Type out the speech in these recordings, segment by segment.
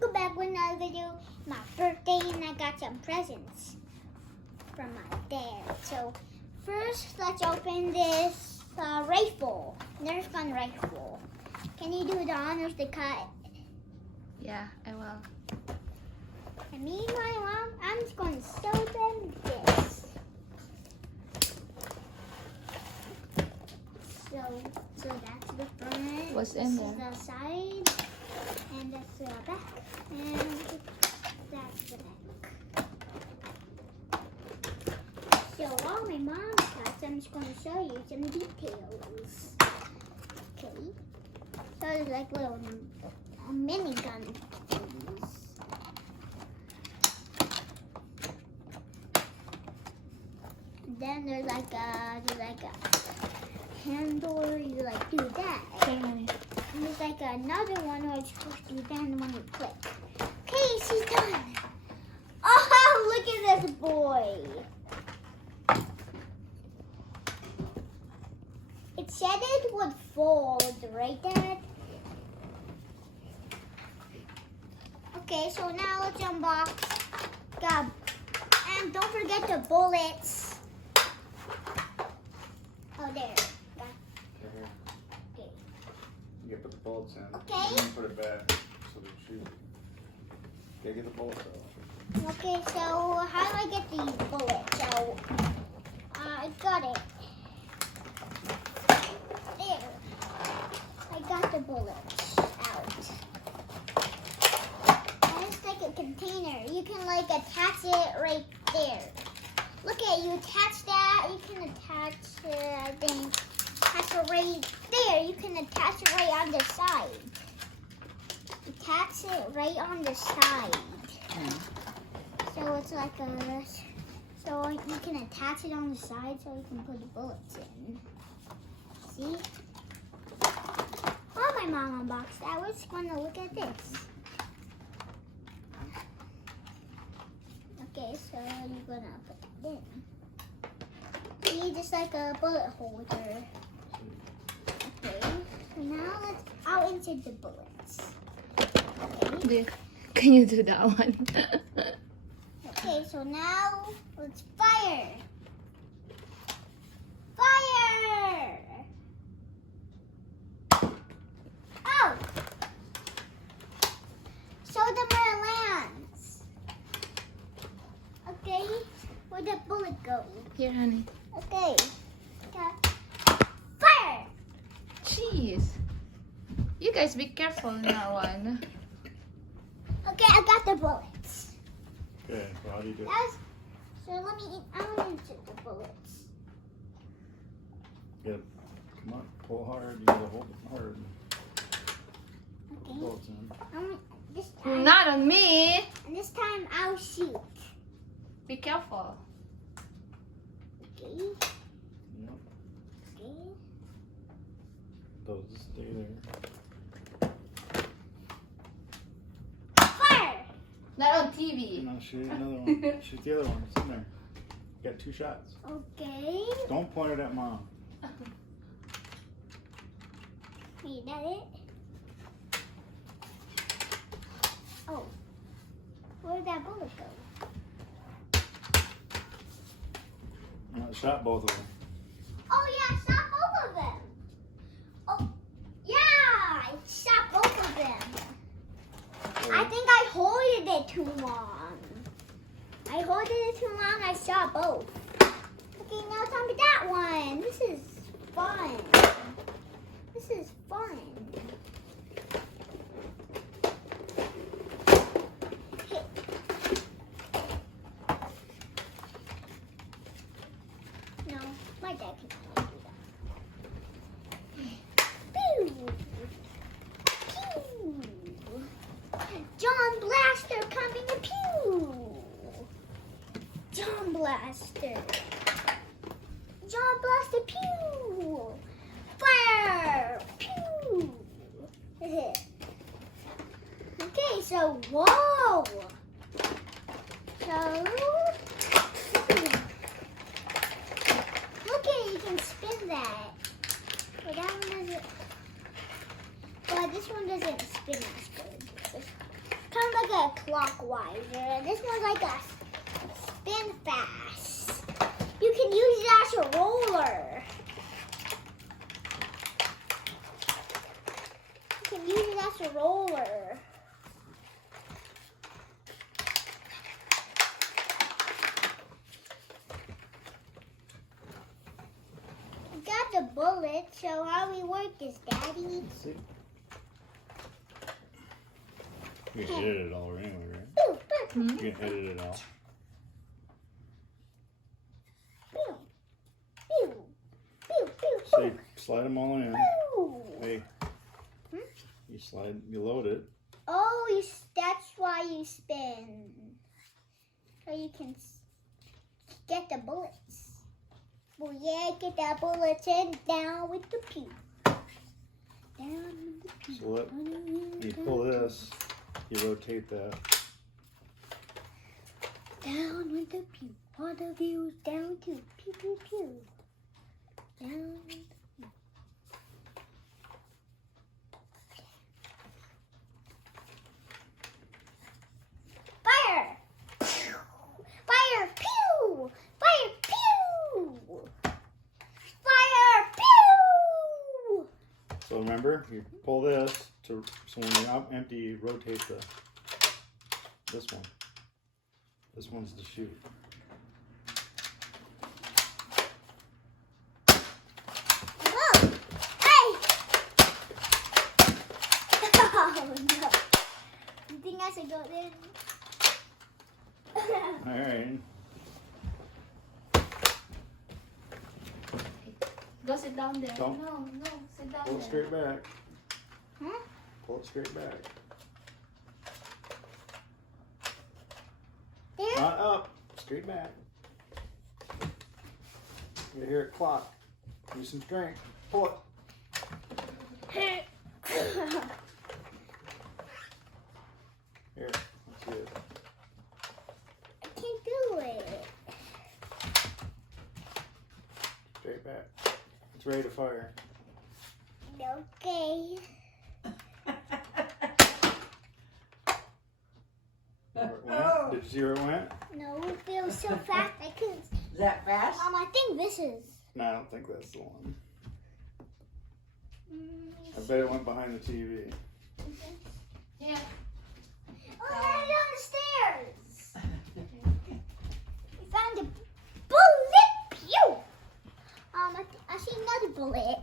Go back with another video. My birthday, and I got some presents from my dad. So first, let's open this rifle. Nerf gun rifle. Can you do the honors to cut? Yeah, I will. And me and my mom, I'm just going to show them this. So that's the front. What's in This there? is the side, and that's the back, and that's the back. So while my mom cuts, I'm just going to show you some details. Okay. So it's like little mini gun things. Then there's like a handle. You like do that. Okay, honey. And there's like another one where it's supposed to do that, and the one you click. Okay, she's done. Oh, look at this boy. It said it would fold, right, Dad? Okay, so now let's unbox. God. And don't forget the bullets. Oh, there. Okay. You gotta put the bullets in. Okay. And then put it back so they shoot. Gotta get the bullets out. Okay, so how do I get these bullets? So, I got it. There. I got the bullets out. And it's like a container. You can like attach it right there. Look at you attach that. You can attach it, I think. Attach it right there. You can attach it right on the side. Attach it right on the side. So it's like so you can attach it on the side so you can put the bullets in. See? While my mom unboxed that, we're just going to look at this. Okay, so you're going to put that in. See, just like a bullet holder. Okay, so now let's out insert the bullets. Okay. Can you do that one? Okay, so now let's fire. Fire! Oh! Show them where it lands. Okay, where'd the bullet go? Here, honey. Okay. Fire! Jeez. You guys be careful in that one. Okay, I got the bullets. Okay, so how do you do it? So let me, I want to insert the bullets. You gotta, come on, pull hard. You gotta hold it hard. Put the Okay. bullets in. This time, Not on me. and this time I'll shoot. Be careful. Okay. Yep. Okay. Those just stay there. Fire! Not on TV. Now shoot another one. Shoot the other one. It's in there. You got 2 shots. Okay. Don't point it at mom. Wait, that it? Oh. Where did that bullet go? I shot both of them. Oh yeah, I shot both of them. Oh, yeah, I shot both of them. I think I holded it too long. I holded it too long, I shot both. Okay, now it's on to that one. This is fun. This is fun. Okay. No, my dad can do that. Pew! Pew! John Blaster coming to pew! John Blaster! John Blaster pew! Fire! Pew! Okay, so whoa! So look at it, you can spin that. But that one doesn't. But this one doesn't spin as good. Come a clockwise, and this one's like a spin fast. You can use it as a roller. You can use it as a roller. We got the bullet, so how we work this, Daddy? Let's see. You can edit it all anyway, right? Pew, pew, You can edit it out. pew, pew, pew, pew, So you slide them all in. pew. Hey, you load it. Oh, that's why you spin. So you can get the bullets. Well, yeah, get the bullets and down with the pew. Down with the pew. So you pull this, you rotate that. Down with the pew. All the views down to pew, pew, pew. Down with the pew. Fire! Fire! Pew! Fire! Pew! Fire! Pew! So remember, you pull this so when you're empty, you rotate this one. This one's the shoot. Whoa! Hey! Oh no! You think I should go there? All right. Go sit down there. Don't. No, sit down Pull it there. straight back. Huh? Pull it straight back. There? Not up. Straight back. You hear it clock. Use some strength. Pull it. Here. Let's see it. I can't do it. Straight back. It's ready to fire. Okay. Where it went? Did you see where it went? No, it feels so fast. I couldn't. Is that fast? I think this is. No, I don't think that's the one. I bet it went behind the TV. Yeah. Oh, they're on the stairs. We found a bullet. Pew. I see another bullet.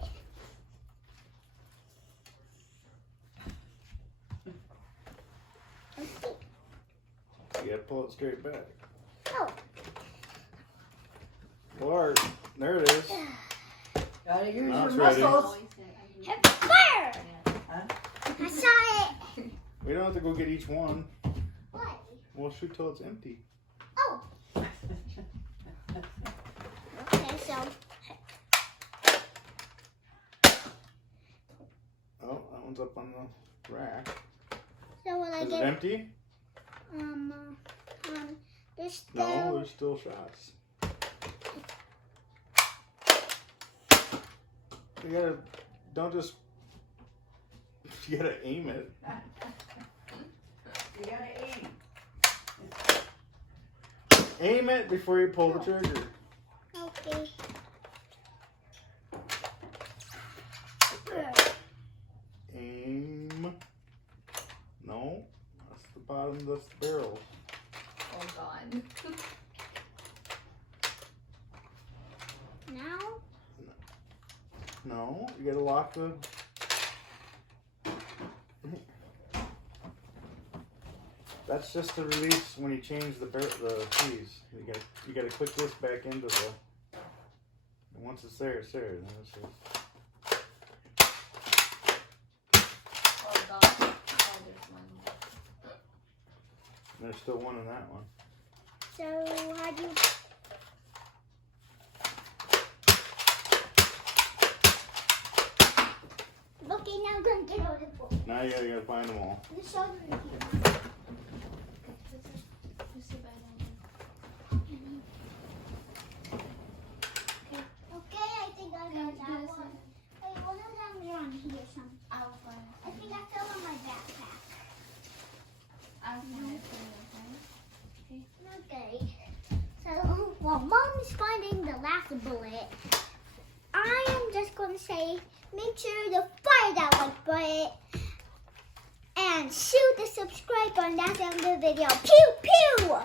Okay. You gotta pull it straight back. Oh. Lord, there it is. Gotta use Now your it's ready. muscles. Hit fire! Huh? I saw it. We don't have to go get each one. What? We'll shoot till it's empty. Oh. Okay, so. Oh, that one's up on the rack. So will I Is it get? empty? There's still. No, there's still shots. You gotta, don't just, you gotta aim it. You gotta aim. Aim it before you pull the trigger. Okay. Aim. No, that's the bottom, that's the barrel. Hold on. Now. No, you gotta lock the. That's just to release when you change the keys. You gotta click this back into the. And once it's there, it's there. Then it's just, Hold on. Oh, there's one. there's still one in that one. So how do you? Okay, now I'm gonna get out of the book. Now you gotta find them all. Let's show them here. You see by now. Okay, I think I got that one. Wait, one of them is on here. Some. I'll find. I think I fell on my backpack. I'll find. is finding the last bullet, I am just going to say, make sure to fire that like button and shoot the subscribe button. That's the end of the video. Pew pew!